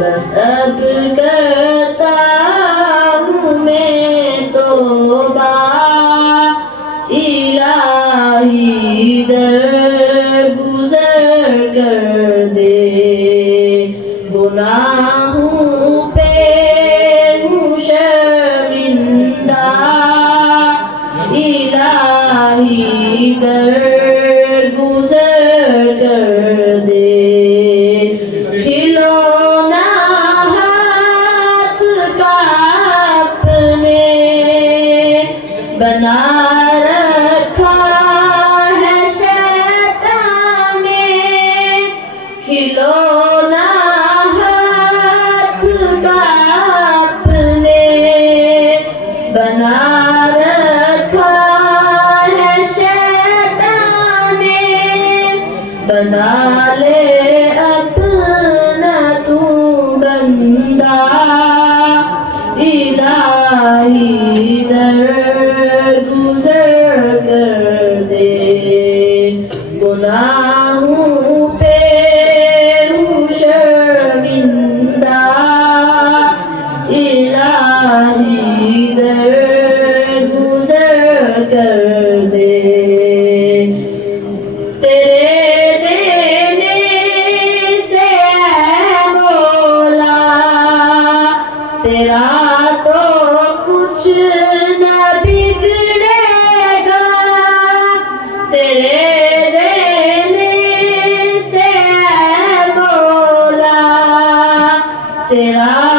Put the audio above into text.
بس اب کرتا ہوں میں توبہ الہی درگزر کر دے گناہوں پہ ہوں شرمندہ الہی درگزر کر دے کھلونا ہاتھ کا اپنے بنا رکھا ہے شیطان نے کھلونا ہاتھ کا اپنے بنا رکھا ہے شیطان نے بنا لے اپنا تو بندہ الہی درگزر کر دے گناہوں پہ ہوں شرمندہ الہی درگزر کر دے تیرے دینے سے اے مولا تیرا تو کچھ نہ بگڑے گا تیرے دینے سے اے مولا تیرا